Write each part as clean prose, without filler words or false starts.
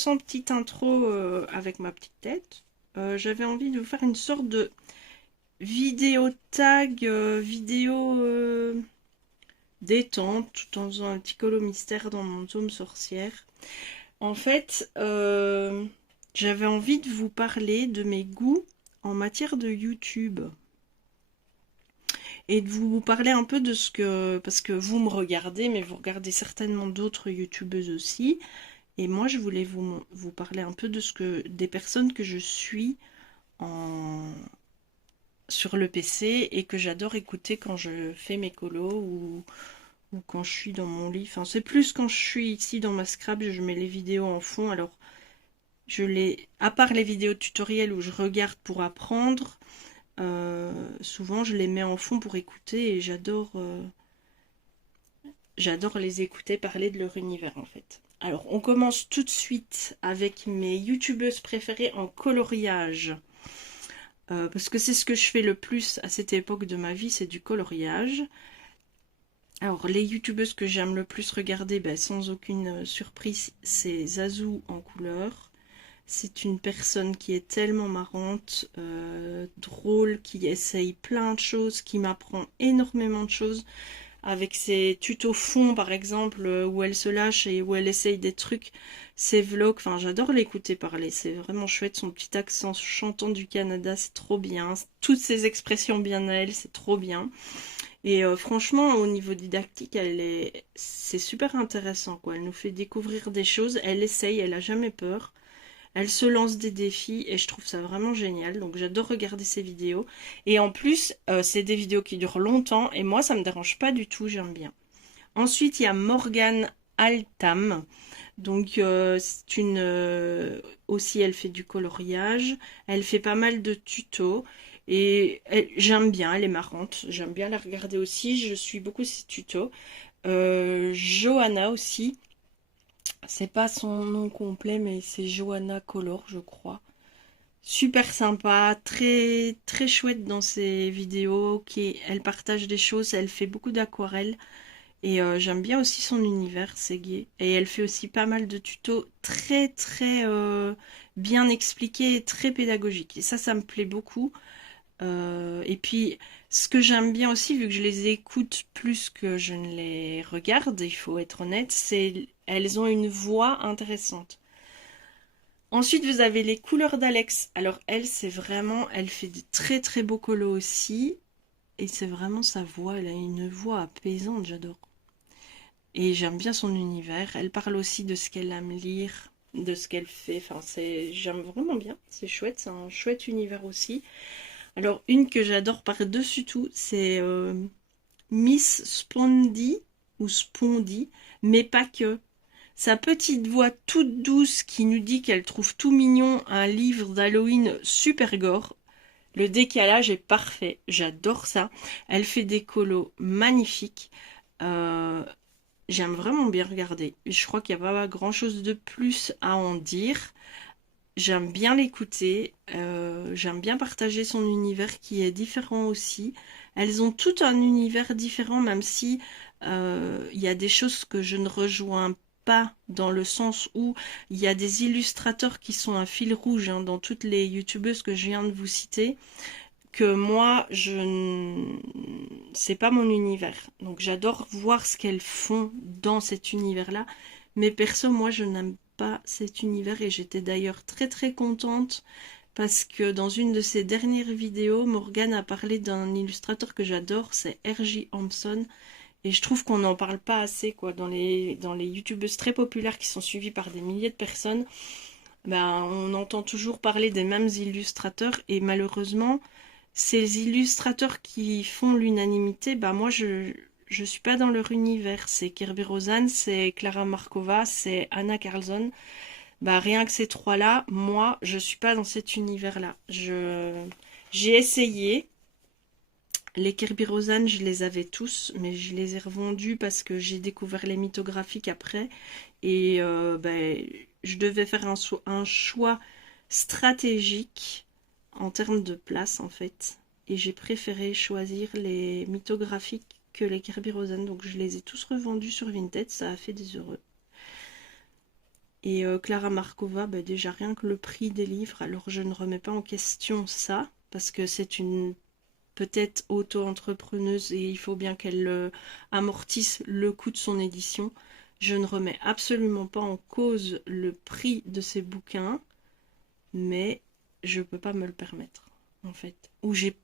sans petite intro avec ma petite tête, j'avais envie de vous faire une sorte de vidéo tag, vidéo détente, tout en faisant un petit colo mystère dans mon tome sorcière. En fait, j'avais envie de vous parler de mes goûts en matière de YouTube. Et de vous parler un peu de ce que... Parce que vous me regardez, mais vous regardez certainement d'autres youtubeuses aussi. Et moi, je voulais vous parler un peu de ce que des personnes que je suis en, sur le PC et que j'adore écouter quand je fais mes colos ou quand je suis dans mon lit. Enfin, c'est plus quand je suis ici dans ma scrap, je mets les vidéos en fond. Alors, à part les vidéos tutoriels où je regarde pour apprendre, souvent je les mets en fond pour écouter et j'adore les écouter parler de leur univers en fait. Alors on commence tout de suite avec mes youtubeuses préférées en coloriage. Parce que c'est ce que je fais le plus à cette époque de ma vie, c'est du coloriage. Alors les youtubeuses que j'aime le plus regarder, ben, sans aucune surprise, c'est Zazu en couleur. C'est une personne qui est tellement marrante, drôle, qui essaye plein de choses, qui m'apprend énormément de choses. Avec ses tutos fond par exemple, où elle se lâche et où elle essaye des trucs, ses vlogs, enfin j'adore l'écouter parler, c'est vraiment chouette, son petit accent chantant du Canada, c'est trop bien, toutes ses expressions bien à elle, c'est trop bien. Et franchement, au niveau didactique, c'est super intéressant quoi, elle nous fait découvrir des choses, elle essaye, elle a jamais peur. Elle se lance des défis et je trouve ça vraiment génial. Donc j'adore regarder ses vidéos. Et en plus, c'est des vidéos qui durent longtemps et moi ça me dérange pas du tout, j'aime bien. Ensuite, il y a Morgane Altam. Donc c'est une aussi elle fait du coloriage, elle fait pas mal de tutos et j'aime bien, elle est marrante, j'aime bien la regarder aussi, je suis beaucoup ses tutos. Johanna aussi, c'est pas son nom complet, mais c'est Johanna Color, je crois. Super sympa, très très chouette dans ses vidéos. Elle partage des choses, elle fait beaucoup d'aquarelles et j'aime bien aussi son univers, c'est gai. Et elle fait aussi pas mal de tutos très très bien expliqués et très pédagogiques. Et ça me plaît beaucoup. Et puis, ce que j'aime bien aussi, vu que je les écoute plus que je ne les regarde, il faut être honnête, c'est elles ont une voix intéressante. Ensuite, vous avez les couleurs d'Alex. Alors, elle, c'est vraiment, elle fait des très très beaux colos aussi. Et c'est vraiment sa voix, elle a une voix apaisante, j'adore. Et j'aime bien son univers. Elle parle aussi de ce qu'elle aime lire, de ce qu'elle fait. Enfin, j'aime vraiment bien. C'est chouette, c'est un chouette univers aussi. Alors, une que j'adore par-dessus tout, c'est Miss Spondy ou Spondy, mais pas que. Sa petite voix toute douce qui nous dit qu'elle trouve tout mignon un livre d'Halloween super gore. Le décalage est parfait, j'adore ça. Elle fait des colos magnifiques. Euh, J'aime vraiment bien regarder. Je crois qu'il n'y a pas grand chose de plus à en dire. J'aime bien l'écouter, j'aime bien partager son univers qui est différent aussi. Elles ont tout un univers différent, même si il y a des choses que je ne rejoins pas dans le sens où il y a des illustrateurs qui sont un fil rouge hein, dans toutes les youtubeuses que je viens de vous citer, que moi c'est pas mon univers. Donc j'adore voir ce qu'elles font dans cet univers-là, mais perso moi je n'aime pas cet univers et j'étais d'ailleurs très très contente parce que dans une de ses dernières vidéos, Morgane a parlé d'un illustrateur que j'adore, c'est R.J. Hampson. Et je trouve qu'on n'en parle pas assez quoi dans les youtubeuses très populaires qui sont suivies par des milliers de personnes. Ben, on entend toujours parler des mêmes illustrateurs et malheureusement ces illustrateurs qui font l'unanimité, bah moi je suis pas dans leur univers. C'est Kirby Rosan, c'est Clara Markova, c'est Anna Carlson. Bah rien que ces trois-là, moi je suis pas dans cet univers-là. J'ai essayé. Les Kirby Rosan, je les avais tous, mais je les ai revendus parce que j'ai découvert les mythographiques après. Et ben, je devais faire un choix stratégique en termes de place en fait. Et j'ai préféré choisir les mythographiques que les Kirby Rosen. Donc je les ai tous revendus sur Vinted, ça a fait des heureux. Et Clara Markova, bah, déjà rien que le prix des livres, alors je ne remets pas en question ça, parce que c'est une peut-être auto-entrepreneuse et il faut bien qu'elle amortisse le coût de son édition. Je ne remets absolument pas en cause le prix de ces bouquins, mais je peux pas me le permettre, en fait. Ou j'ai...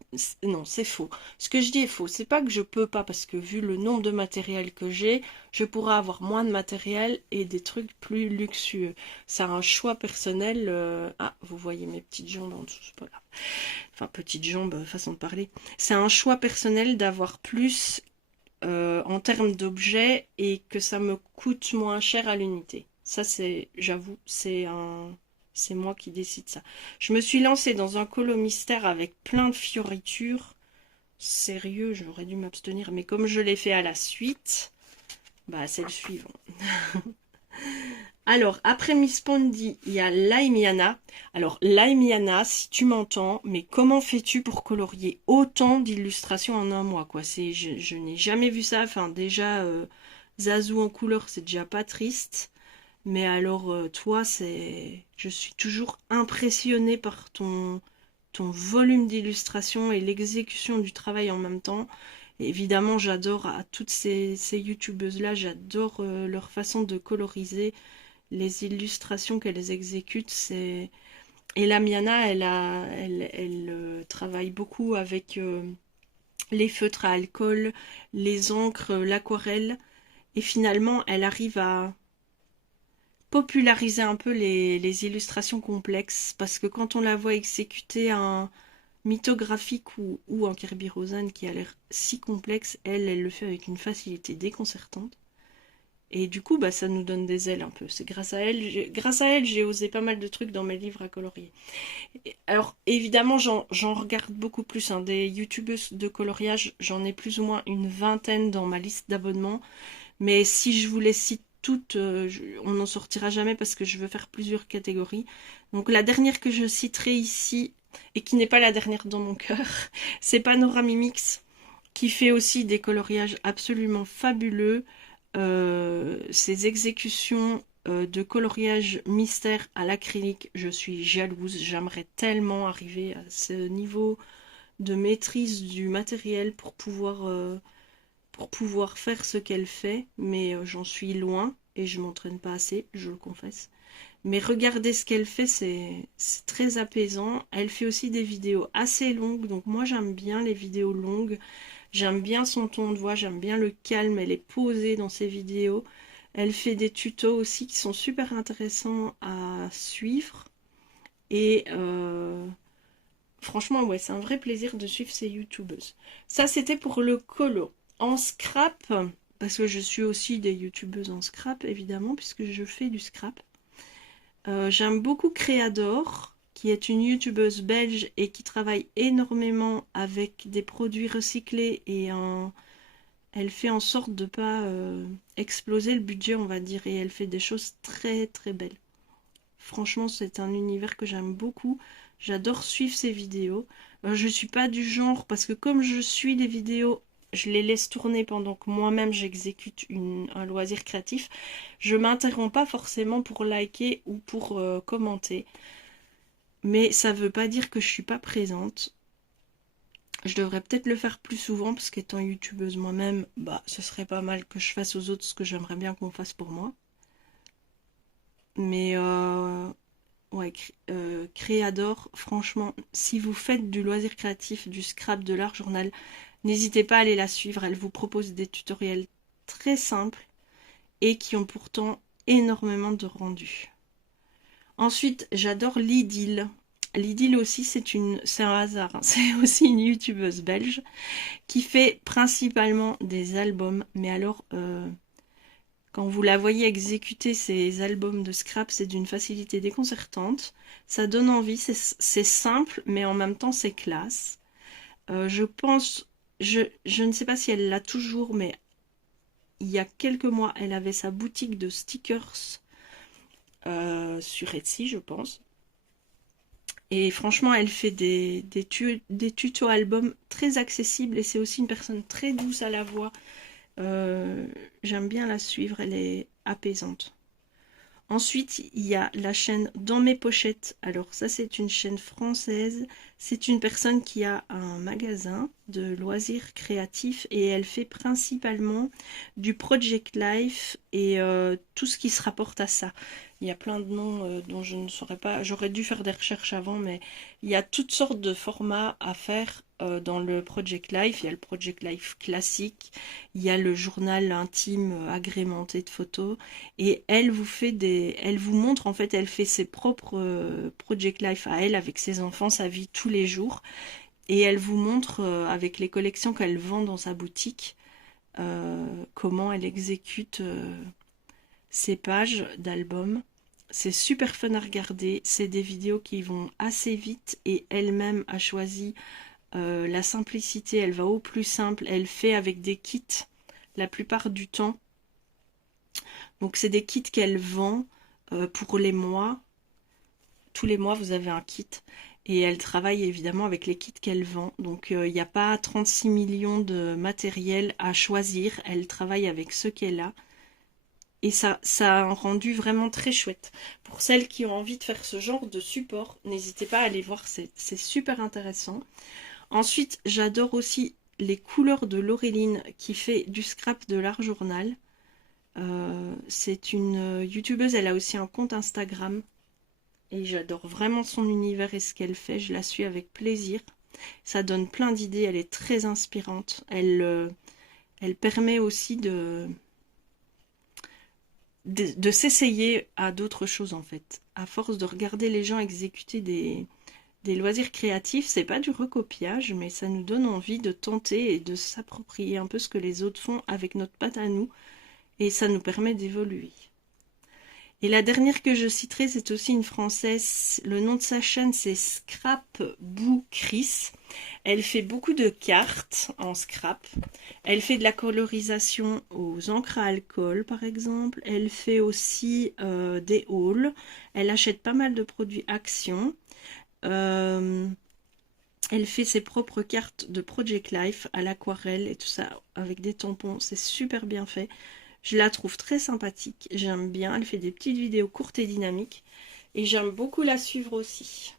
Non, c'est faux. Ce que je dis est faux. C'est pas que je peux pas, parce que vu le nombre de matériel que j'ai, je pourrais avoir moins de matériel et des trucs plus luxueux. C'est un choix personnel. Ah, vous voyez mes petites jambes en dessous, c'est pas grave. Enfin, petites jambes, façon de parler. C'est un choix personnel d'avoir plus en termes d'objets et que ça me coûte moins cher à l'unité. Ça, c'est, j'avoue, c'est moi qui décide ça. Je me suis lancée dans un colo mystère avec plein de fioritures. Sérieux, j'aurais dû m'abstenir, mais comme je l'ai fait à la suite, bah c'est le suivant. Alors, après Miss Pondy, il y a Laimiana. Alors, Laimiana, si tu m'entends, mais comment fais-tu pour colorier autant d'illustrations en un mois, quoi? Je n'ai jamais vu ça. Enfin, déjà, Zazu en couleur, c'est déjà pas triste. Mais alors, toi, je suis toujours impressionnée par ton volume d'illustration et l'exécution du travail en même temps. Et évidemment, j'adore à toutes ces youtubeuses-là, j'adore leur façon de coloriser les illustrations qu'elles exécutent. Et la Miana, elle travaille beaucoup avec les feutres à alcool, les encres, l'aquarelle. Et finalement, elle arrive à populariser un peu les illustrations complexes, parce que quand on la voit exécuter un mythographique ou un Kirby Rosen qui a l'air si complexe, elle le fait avec une facilité déconcertante. Et du coup, bah, ça nous donne des ailes un peu. C'est grâce à elle, j'ai osé pas mal de trucs dans mes livres à colorier. Alors, évidemment, j'en regarde beaucoup plus, hein. Des youtubeuses de coloriage, j'en ai plus ou moins une vingtaine dans ma liste d'abonnements. Mais si je vous les cite toutes, on n'en sortira jamais parce que je veux faire plusieurs catégories. Donc la dernière que je citerai ici, et qui n'est pas la dernière dans mon cœur, c'est Panoramimix, qui fait aussi des coloriages absolument fabuleux. Ses exécutions de coloriage mystère à l'acrylique, je suis jalouse. J'aimerais tellement arriver à ce niveau de maîtrise du matériel pour pouvoir faire ce qu'elle fait, mais j'en suis loin et je m'entraîne pas assez, je le confesse. Mais regardez ce qu'elle fait, c'est très apaisant. Elle fait aussi des vidéos assez longues, donc moi j'aime bien les vidéos longues. J'aime bien son ton de voix, j'aime bien le calme, elle est posée dans ses vidéos. Elle fait des tutos aussi qui sont super intéressants à suivre. Et franchement, ouais, c'est un vrai plaisir de suivre ces youtubeuses. Ça, c'était pour le colo. En scrap, parce que je suis aussi des youtubeuses en scrap, évidemment, puisque je fais du scrap. J'aime beaucoup Créador, qui est une youtubeuse belge et qui travaille énormément avec des produits recyclés et elle fait en sorte de ne pas exploser le budget, on va dire, et elle fait des choses très très belles. Franchement, c'est un univers que j'aime beaucoup. J'adore suivre ses vidéos. Je suis pas du genre, parce que comme je suis les vidéos, je les laisse tourner pendant que moi-même j'exécute un loisir créatif. Je m'interromps pas forcément pour liker ou pour commenter. Mais ça veut pas dire que je suis pas présente. Je devrais peut-être le faire plus souvent, parce qu'étant youtubeuse moi-même, bah ce serait pas mal que je fasse aux autres ce que j'aimerais bien qu'on fasse pour moi. Mais ouais, Créador, franchement, si vous faites du loisir créatif, du scrap, de l'art journal, n'hésitez pas à aller la suivre. Elle vous propose des tutoriels très simples et qui ont pourtant énormément de rendu. Ensuite, j'adore Lydile. Lydile aussi, c'est un hasard, hein. C'est aussi une youtubeuse belge qui fait principalement des albums. Mais alors, quand vous la voyez exécuter ces albums de scrap, c'est d'une facilité déconcertante. Ça donne envie, c'est simple, mais en même temps c'est classe. Je pense, je ne sais pas si elle l'a toujours, mais il y a quelques mois, elle avait sa boutique de stickers sur Etsy, je pense. Et franchement, elle fait des tutos albums très accessibles et c'est aussi une personne très douce à la voix. J'aime bien la suivre, elle est apaisante. Ensuite, il y a la chaîne Dans mes pochettes. Alors ça, c'est une chaîne française. C'est une personne qui a un magasin de loisirs créatifs et elle fait principalement du Project Life et tout ce qui se rapporte à ça. Il y a plein de noms dont je ne saurais pas. J'aurais dû faire des recherches avant, mais il y a toutes sortes de formats à faire dans le Project Life. Il y a le Project Life classique, il y a le journal intime agrémenté de photos. Et elle elle vous montre en fait, elle fait ses propres Project Life à elle avec ses enfants, sa vie tous les jours. Et elle vous montre avec les collections qu'elle vend dans sa boutique comment elle exécute ses pages d'albums. C'est super fun à regarder, c'est des vidéos qui vont assez vite et elle-même a choisi la simplicité, elle va au plus simple, elle fait avec des kits la plupart du temps. Donc c'est des kits qu'elle vend pour les mois. Tous les mois vous avez un kit. Et elle travaille évidemment avec les kits qu'elle vend. Donc il n'y a pas 36 millions de matériel à choisir. Elle travaille avec ce qu'elle a. Et ça a un rendu vraiment très chouette. Pour celles qui ont envie de faire ce genre de support, n'hésitez pas à aller voir, c'est super intéressant. Ensuite, j'adore aussi les couleurs de Laureline qui fait du scrap de l'art journal. C'est une youtubeuse, elle a aussi un compte Instagram. Et j'adore vraiment son univers et ce qu'elle fait, je la suis avec plaisir. Ça donne plein d'idées, elle est très inspirante. Elle permet aussi de s'essayer à d'autres choses en fait. À force de regarder les gens exécuter des loisirs créatifs, c'est pas du recopiage, mais ça nous donne envie de tenter et de s'approprier un peu ce que les autres font avec notre patte à nous, et ça nous permet d'évoluer. Et la dernière que je citerai, c'est aussi une française. Le nom de sa chaîne, c'est Scrapboo Chris. Elle fait beaucoup de cartes en scrap. Elle fait de la colorisation aux encres à alcool, par exemple. Elle fait aussi des hauls. Elle achète pas mal de produits Action. Elle fait ses propres cartes de Project Life à l'aquarelle et tout ça avec des tampons. C'est super bien fait. Je la trouve très sympathique, j'aime bien, elle fait des petites vidéos courtes et dynamiques et j'aime beaucoup la suivre aussi.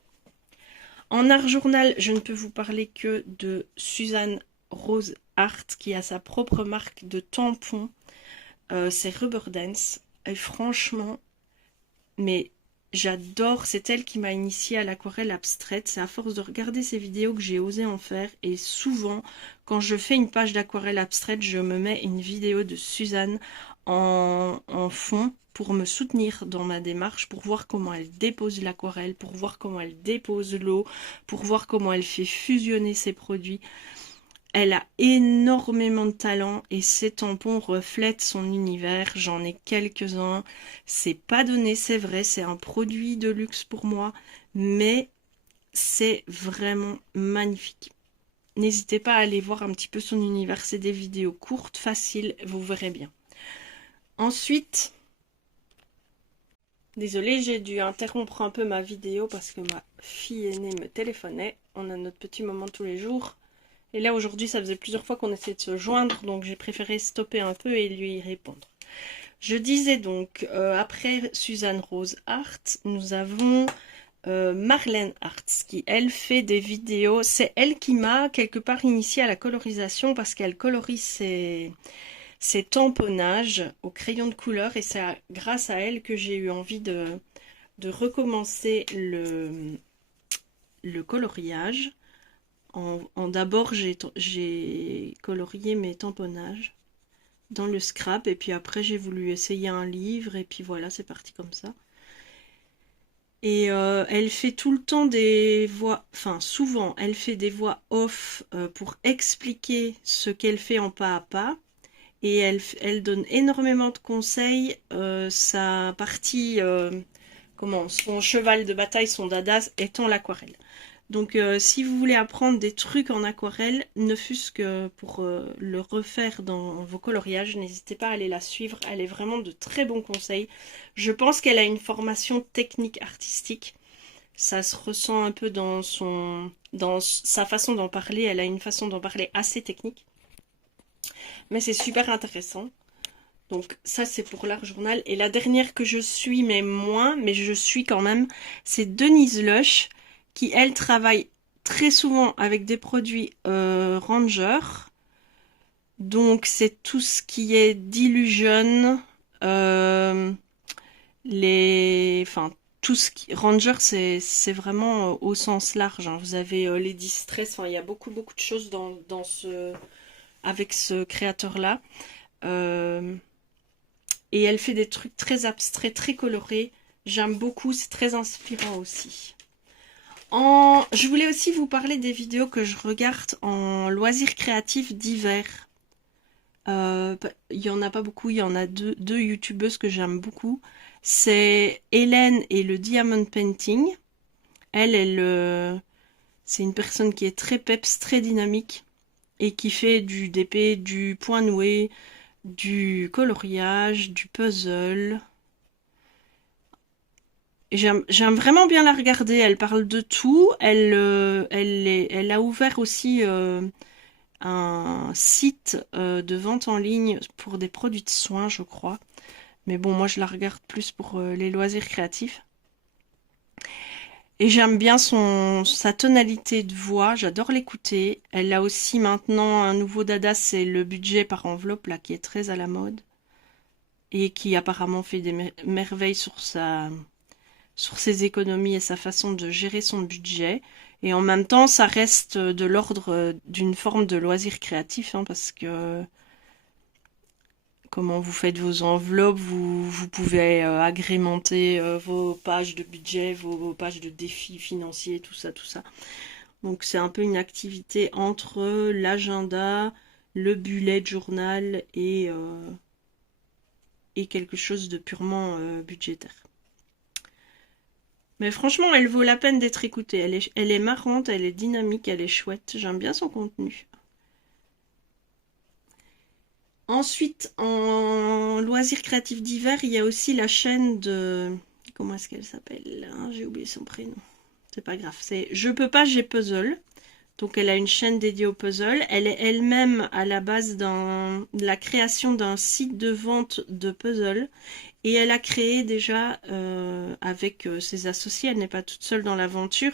En art journal, je ne peux vous parler que de Suzanne Rose Art qui a sa propre marque de tampons, c'est Rubber Dance et franchement, mais j'adore, c'est elle qui m'a initiée à l'aquarelle abstraite, c'est à force de regarder ses vidéos que j'ai osé en faire et souvent quand je fais une page d'aquarelle abstraite, je me mets une vidéo de Suzanne en fond pour me soutenir dans ma démarche, pour voir comment elle dépose l'aquarelle, pour voir comment elle dépose l'eau, pour voir comment elle fait fusionner ses produits. Elle a énormément de talent et ses tampons reflètent son univers. J'en ai quelques-uns. C'est pas donné, c'est vrai, c'est un produit de luxe pour moi, mais c'est vraiment magnifique. N'hésitez pas à aller voir un petit peu son univers. C'est des vidéos courtes, faciles, vous verrez bien. Ensuite, désolée, j'ai dû interrompre un peu ma vidéo parce que ma fille aînée me téléphonait. On a notre petit moment tous les jours. Et là, aujourd'hui, ça faisait plusieurs fois qu'on essayait de se joindre, donc j'ai préféré stopper un peu et lui répondre. Je disais donc, après Suzanne Rose Art, nous avons Marlène Arts, qui, elle, fait des vidéos. C'est elle qui m'a, quelque part, initiée à la colorisation, parce qu'elle colorise ses tamponnages au crayon de couleur, et c'est grâce à elle que j'ai eu envie de recommencer le coloriage. D'abord, j'ai colorié mes tamponnages dans le scrap et puis après j'ai voulu essayer un livre et puis voilà, c'est parti comme ça. Et elle fait tout le temps des voix, enfin souvent, elle fait des voix off pour expliquer ce qu'elle fait en pas à pas. Et elle donne énormément de conseils. Sa partie, son cheval de bataille, son dada étant l'aquarelle. Donc si vous voulez apprendre des trucs en aquarelle, ne fût-ce que pour le refaire dans vos coloriages, n'hésitez pas à aller la suivre, elle est vraiment de très bons conseils. Je pense qu'elle a une formation technique artistique, ça se ressent un peu dans sa façon d'en parler, elle a une façon d'en parler assez technique, mais c'est super intéressant. Donc ça c'est pour l'art journal. Et la dernière que je suis, mais moins, mais je suis quand même, c'est Denise Lush, qui elle travaille très souvent avec des produits Ranger. Donc c'est tout ce qui est d'Illusion, euh, enfin tout ce qui Ranger c'est vraiment au sens large, hein. Vous avez les distress, enfin il y a beaucoup de choses dans ce avec ce créateur-là. Euh, et elle fait des trucs très abstraits, très colorés. J'aime beaucoup, c'est très inspirant aussi. Je voulais aussi vous parler des vidéos que je regarde en loisirs créatifs d'hiver. Il y en a pas beaucoup, il y en a deux youtubeuses que j'aime beaucoup. C'est Hélène et le Diamond Painting. C'est une personne qui est très peps, très dynamique et qui fait du DP, du point noué, du coloriage, du puzzle. J'aime vraiment bien la regarder. Elle parle de tout. Elle a ouvert aussi un site de vente en ligne pour des produits de soins, je crois. Mais bon, moi je la regarde plus pour les loisirs créatifs. Et j'aime bien sa tonalité de voix, j'adore l'écouter. Elle a aussi maintenant un nouveau dada, c'est le budget par enveloppe, là, qui est très à la mode. Et qui apparemment fait des merveilles sur ses économies et sa façon de gérer son budget. Et en même temps, ça reste de l'ordre d'une forme de loisir créatif, hein, parce que comment vous faites vos enveloppes, vous pouvez agrémenter vos pages de budget, vos pages de défis financiers, tout ça, tout ça. Donc c'est un peu une activité entre l'agenda, le bullet journal et quelque chose de purement budgétaire. Mais franchement, elle vaut la peine d'être écoutée. Elle est marrante, elle est dynamique, elle est chouette. J'aime bien son contenu. Ensuite, en loisirs créatifs d'hiver, il y a aussi la chaîne de... Comment est-ce qu'elle s'appelle? J'ai oublié son prénom. C'est pas grave. C'est Je peux pas, j'ai puzzle. Donc elle a une chaîne dédiée au puzzle. Elle est elle-même à la base dans la création d'un site de vente de puzzle. Et elle a créé déjà avec ses associés, elle n'est pas toute seule dans l'aventure,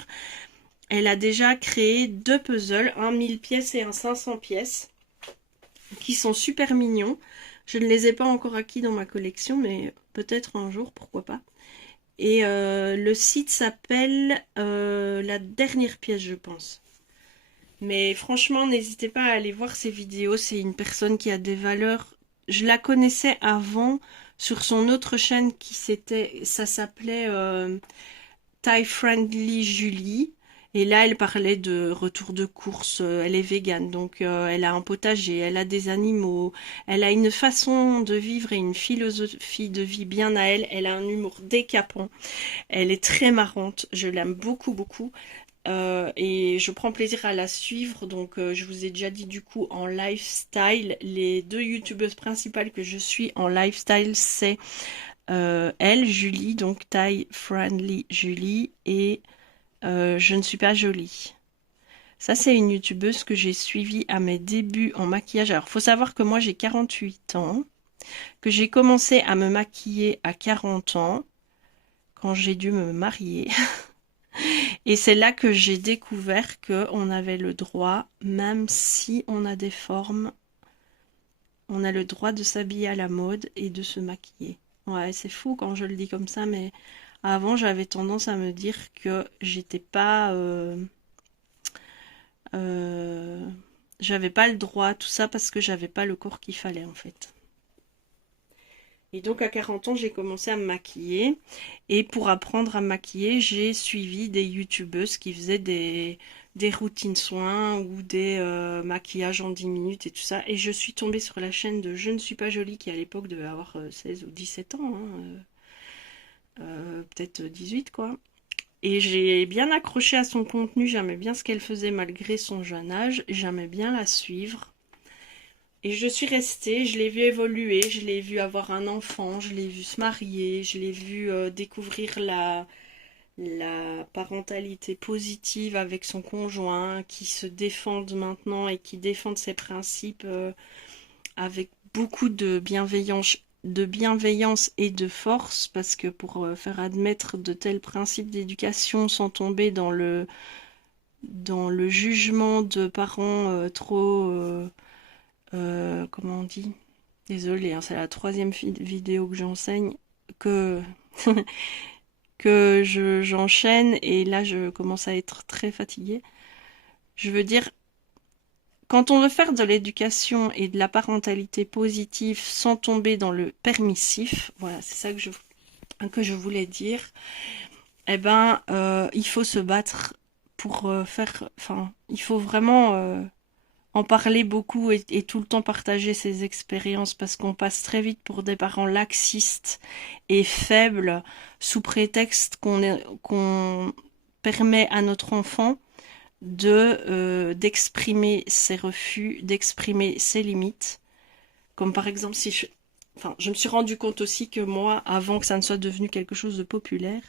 elle a déjà créé deux puzzles, un 1000 pièces et un 500 pièces, qui sont super mignons. Je ne les ai pas encore acquis dans ma collection, mais peut-être un jour, pourquoi pas. Et le site s'appelle La Dernière Pièce, je pense. Mais franchement, n'hésitez pas à aller voir ses vidéos. C'est une personne qui a des valeurs. Je la connaissais avant sur son autre chaîne ça s'appelait Thai Friendly Julie. Et là, elle parlait de retour de course. Elle est végane, donc elle a un potager, elle a des animaux, elle a une façon de vivre et une philosophie de vie bien à elle. Elle a un humour décapant. Elle est très marrante. Je l'aime beaucoup. Et je prends plaisir à la suivre. Donc, je vous ai déjà dit du coup en lifestyle, les deux youtubeuses principales que je suis en lifestyle, c'est elle, Julie, donc Thai Friendly Julie, et Je ne suis pas jolie. Ça, c'est une youtubeuse que j'ai suivie à mes débuts en maquillage. Alors, faut savoir que moi, j'ai 48 ans, que j'ai commencé à me maquiller à 40 ans, quand j'ai dû me marier. Et c'est là que j'ai découvert qu'on avait le droit, même si on a des formes, on a le droit de s'habiller à la mode et de se maquiller. Ouais, c'est fou quand je le dis comme ça, mais avant j'avais tendance à me dire que j'étais pas, euh, j'avais pas le droit, tout ça parce que j'avais pas le corps qu'il fallait en fait. Et donc à 40 ans, j'ai commencé à me maquiller. Et pour apprendre à me maquiller, j'ai suivi des youtubeuses qui faisaient des routines soins ou des maquillages en 10 minutes et tout ça. Et je suis tombée sur la chaîne de Je ne suis pas jolie qui à l'époque devait avoir 16 ou 17 ans, hein, peut-être 18 quoi. Et j'ai bien accroché à son contenu, j'aimais bien ce qu'elle faisait malgré son jeune âge, j'aimais bien la suivre. Et je suis restée, je l'ai vu évoluer, je l'ai vu avoir un enfant, je l'ai vu se marier, je l'ai vu découvrir la parentalité positive avec son conjoint, qui se défendent maintenant et qui défendent ses principes avec beaucoup de bienveillance et de force, parce que pour faire admettre de tels principes d'éducation sans tomber dans le jugement de parents trop... comment on dit? Désolée, hein, c'est la troisième vidéo que j'enseigne, que, j'enchaîne, et là je commence à être très fatiguée. Je veux dire, quand on veut faire de l'éducation et de la parentalité positive sans tomber dans le permissif, voilà, c'est ça que je voulais dire, eh ben, il faut se battre pour enfin, il faut vraiment en parler beaucoup et tout le temps partager ses expériences, parce qu'on passe très vite pour des parents laxistes et faibles sous prétexte qu'on permet à notre enfant d'exprimer ses refus, d'exprimer ses limites. Comme par exemple, enfin, je me suis rendu compte aussi que moi, avant que ça ne soit devenu quelque chose de populaire,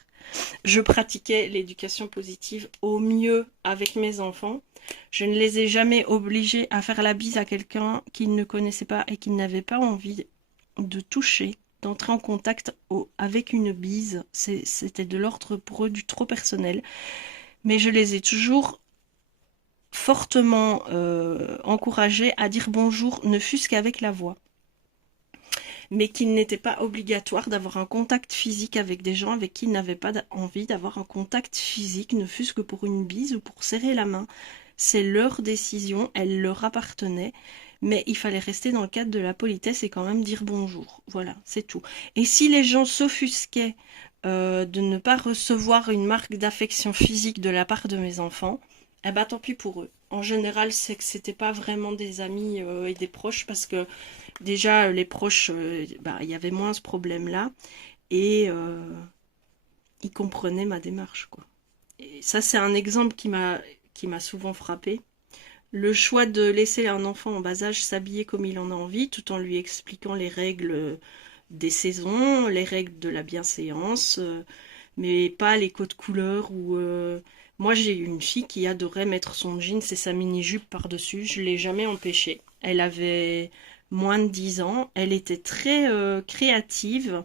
je pratiquais l'éducation positive au mieux avec mes enfants. Je ne les ai jamais obligés à faire la bise à quelqu'un qu'ils ne connaissaient pas et qu'ils n'avaient pas envie de toucher, d'entrer en contact avec une bise. C'était de l'ordre pour eux du trop personnel. Mais je les ai toujours fortement encouragés à dire bonjour, ne fût-ce qu'avec la voix. Mais qu'il n'était pas obligatoire d'avoir un contact physique avec des gens avec qui ils n'avaient pas envie d'avoir un contact physique, ne fût-ce que pour une bise ou pour serrer la main. C'est leur décision, elle leur appartenait, mais il fallait rester dans le cadre de la politesse et quand même dire bonjour. Voilà, c'est tout. Et si les gens s'offusquaient de ne pas recevoir une marque d'affection physique de la part de mes enfants, eh ben tant pis pour eux. En général, c'est que c'était pas vraiment des amis et des proches, parce que déjà les proches, il y avait moins ce problème-là, et ils comprenaient ma démarche, quoi. Et ça, c'est un exemple qui m'a souvent frappé. Le choix de laisser un enfant en bas âge s'habiller comme il en a envie, tout en lui expliquant les règles des saisons, les règles de la bienséance, mais pas les codes couleurs ou moi j'ai eu une fille qui adorait mettre son jeans et sa mini-jupe par-dessus, je l'ai jamais empêchée. Elle avait moins de 10 ans, elle était très créative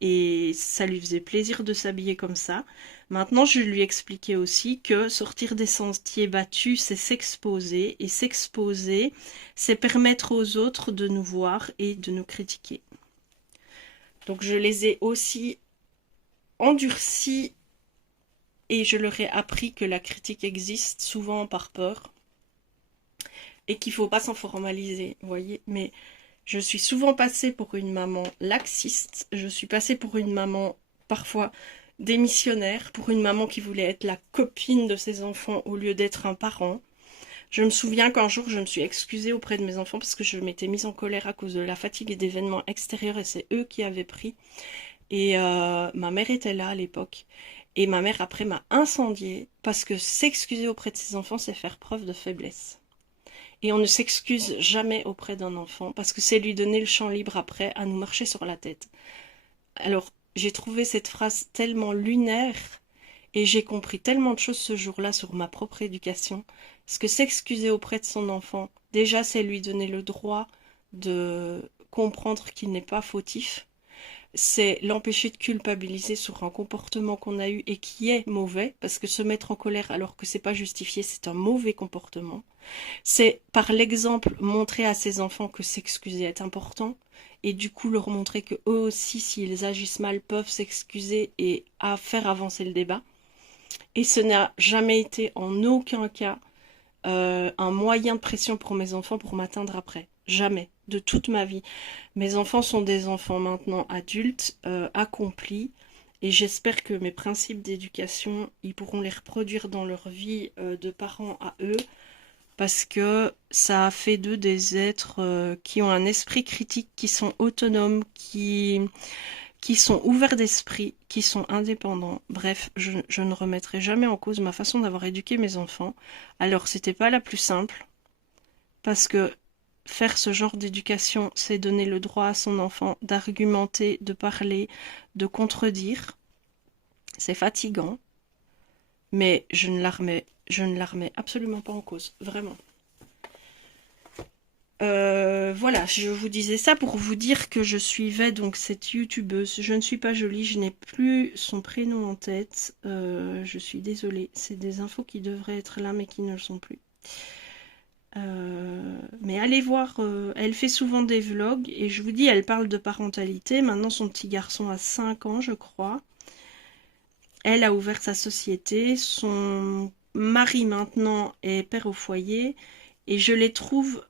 et ça lui faisait plaisir de s'habiller comme ça. Maintenant, je lui expliquais aussi que sortir des sentiers battus, c'est s'exposer, et s'exposer, c'est permettre aux autres de nous voir et de nous critiquer. Donc je les ai aussi endurcis et je leur ai appris que la critique existe souvent par peur et qu'il ne faut pas s'en formaliser, vous voyez. Mais je suis souvent passée pour une maman laxiste, je suis passée pour une maman parfois démissionnaire, pour une maman qui voulait être la copine de ses enfants au lieu d'être un parent. Je me souviens qu'un jour je me suis excusée auprès de mes enfants parce que je m'étais mise en colère à cause de la fatigue et d'événements extérieurs, et c'est eux qui avaient pris. Et ma mère était là à l'époque. Et ma mère après m'a incendiée parce que s'excuser auprès de ses enfants, c'est faire preuve de faiblesse. Et on ne s'excuse jamais auprès d'un enfant parce que c'est lui donner le champ libre après à nous marcher sur la tête. Alors, j'ai trouvé cette phrase tellement lunaire et j'ai compris tellement de choses ce jour-là sur ma propre éducation. Parce que s'excuser auprès de son enfant, déjà, c'est lui donner le droit de comprendre qu'il n'est pas fautif. C'est l'empêcher de culpabiliser sur un comportement qu'on a eu et qui est mauvais, parce que se mettre en colère alors que c'est pas justifié, c'est un mauvais comportement. C'est par l'exemple montrer à ses enfants que s'excuser est important, et du coup leur montrer que eux aussi, s'ils agissent mal, peuvent s'excuser et à faire avancer le débat. Et ce n'a jamais été en aucun cas un moyen de pression pour mes enfants pour m'atteindre après. Jamais, de toute ma vie. Mes enfants sont des enfants maintenant adultes, accomplis, et j'espère que mes principes d'éducation, ils pourront les reproduire dans leur vie de parents à eux, parce que ça a fait d'eux des êtres qui ont un esprit critique, qui sont autonomes, qui sont ouverts d'esprit, qui sont indépendants. Bref, je ne remettrai jamais en cause ma façon d'avoir éduqué mes enfants. Alors, c'était pas la plus simple, parce que faire ce genre d'éducation, c'est donner le droit à son enfant d'argumenter, de parler, de contredire. C'est fatigant, mais je ne la remets absolument pas en cause, vraiment. Voilà, je vous disais ça pour vous dire que je suivais donc cette youtubeuse. Je ne suis pas jolie, je n'ai plus son prénom en tête. Je suis désolée, c'est des infos qui devraient être là mais qui ne le sont plus. Mais allez voir, elle fait souvent des vlogs et je vous dis, elle parle de parentalité. Maintenant, son petit garçon a 5 ans, je crois. Elle a ouvert sa société. Son mari maintenant est père au foyer. Et je les trouve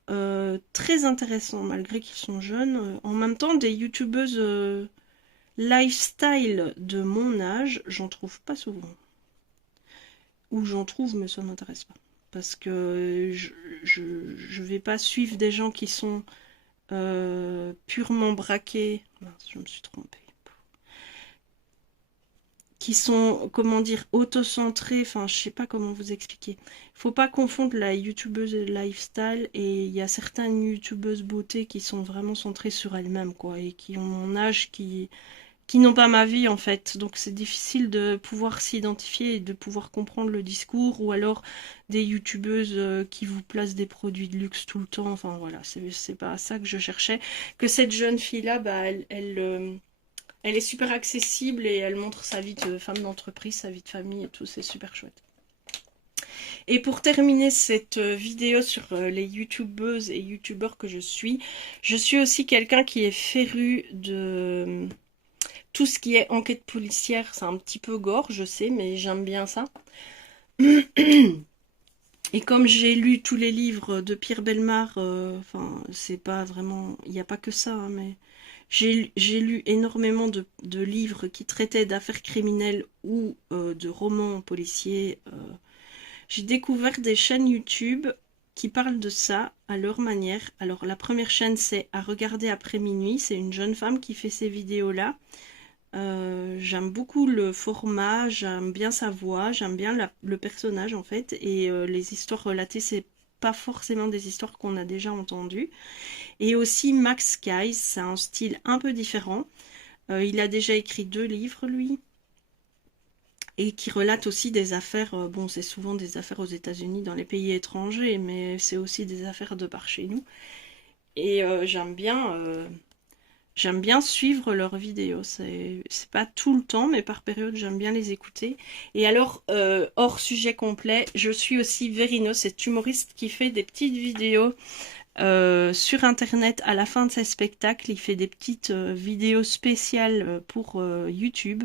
très intéressants, malgré qu'ils sont jeunes. En même temps, des youtubeuses lifestyle de mon âge, j'en trouve pas souvent. Ou j'en trouve, mais ça m'intéresse pas. Parce que je vais pas suivre des gens qui sont purement braqués. Mince, je me suis trompée. Qui sont, comment dire, auto-centrés, enfin, je sais pas comment vous expliquer. Faut pas confondre la youtubeuse lifestyle et il y a certaines youtubeuses beauté qui sont vraiment centrées sur elles-mêmes, quoi, et qui ont mon âge, qui n'ont pas ma vie, en fait. Donc c'est difficile de pouvoir s'identifier et de pouvoir comprendre le discours, ou alors des youtubeuses qui vous placent des produits de luxe tout le temps, enfin voilà, c'est pas ça que je cherchais. Que cette jeune fille-là, bah, elle est super accessible et elle montre sa vie de femme d'entreprise, sa vie de famille et tout, c'est super chouette. Et pour terminer cette vidéo sur les youtubeuses et youtubeurs que je suis aussi quelqu'un qui est féru de tout ce qui est enquête policière. C'est un petit peu gore, je sais, mais j'aime bien ça. Et comme j'ai lu tous les livres de Pierre Bellemare, enfin, c'est pas vraiment... Il n'y a pas que ça, hein, mais... J'ai lu énormément de livres qui traitaient d'affaires criminelles ou de romans policiers. J'ai découvert des chaînes YouTube qui parlent de ça à leur manière. Alors la première chaîne, c'est À regarder après minuit. C'est une jeune femme qui fait ces vidéos-là. J'aime beaucoup le format, j'aime bien sa voix, j'aime bien le personnage en fait. Et les histoires relatées, c'est pas forcément des histoires qu'on a déjà entendues. Et aussi Max Guys, c'est un style un peu différent. Il a déjà écrit 2 livres, lui, et qui relate aussi des affaires, bon, c'est souvent des affaires aux États-Unis, dans les pays étrangers, mais c'est aussi des affaires de par chez nous. Et j'aime bien suivre leurs vidéos. C'est pas tout le temps, mais par période, j'aime bien les écouter. Et alors, hors sujet complet, je suis aussi Verino, cet humoriste qui fait des petites vidéos sur internet à la fin de ses spectacles. Il fait des petites vidéos spéciales pour YouTube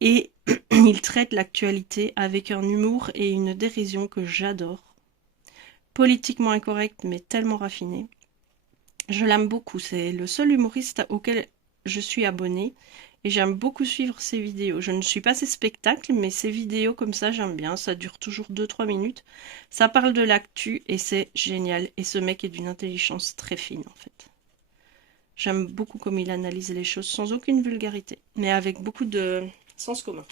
et il traite l'actualité avec un humour et une dérision que j'adore. Politiquement incorrect mais tellement raffiné. Je l'aime beaucoup, c'est le seul humoriste auquel je suis abonnée et j'aime beaucoup suivre ses vidéos. Je ne suis pas ses spectacles, mais ses vidéos comme ça, j'aime bien. Ça dure toujours 2-3 minutes. Ça parle de l'actu et c'est génial. Et ce mec est d'une intelligence très fine en fait. J'aime beaucoup comme il analyse les choses sans aucune vulgarité, mais avec beaucoup de sens commun.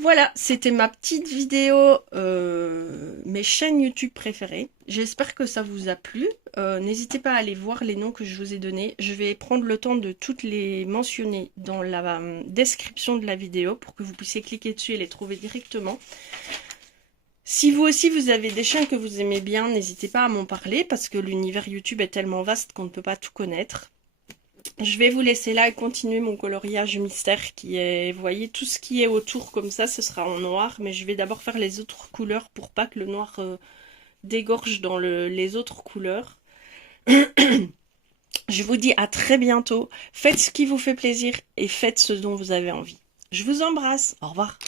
Voilà, c'était ma petite vidéo, mes chaînes YouTube préférées. J'espère que ça vous a plu. N'hésitez pas à aller voir les noms que je vous ai donnés. Je vais prendre le temps de toutes les mentionner dans la description de la vidéo pour que vous puissiez cliquer dessus et les trouver directement. Si vous aussi vous avez des chaînes que vous aimez bien, n'hésitez pas à m'en parler parce que l'univers YouTube est tellement vaste qu'on ne peut pas tout connaître. Je vais vous laisser là et continuer mon coloriage mystère qui est, vous voyez, tout ce qui est autour comme ça, ce sera en noir, mais je vais d'abord faire les autres couleurs pour pas que le noir dégorge dans les autres couleurs. Je vous dis à très bientôt, faites ce qui vous fait plaisir et faites ce dont vous avez envie. Je vous embrasse, au revoir.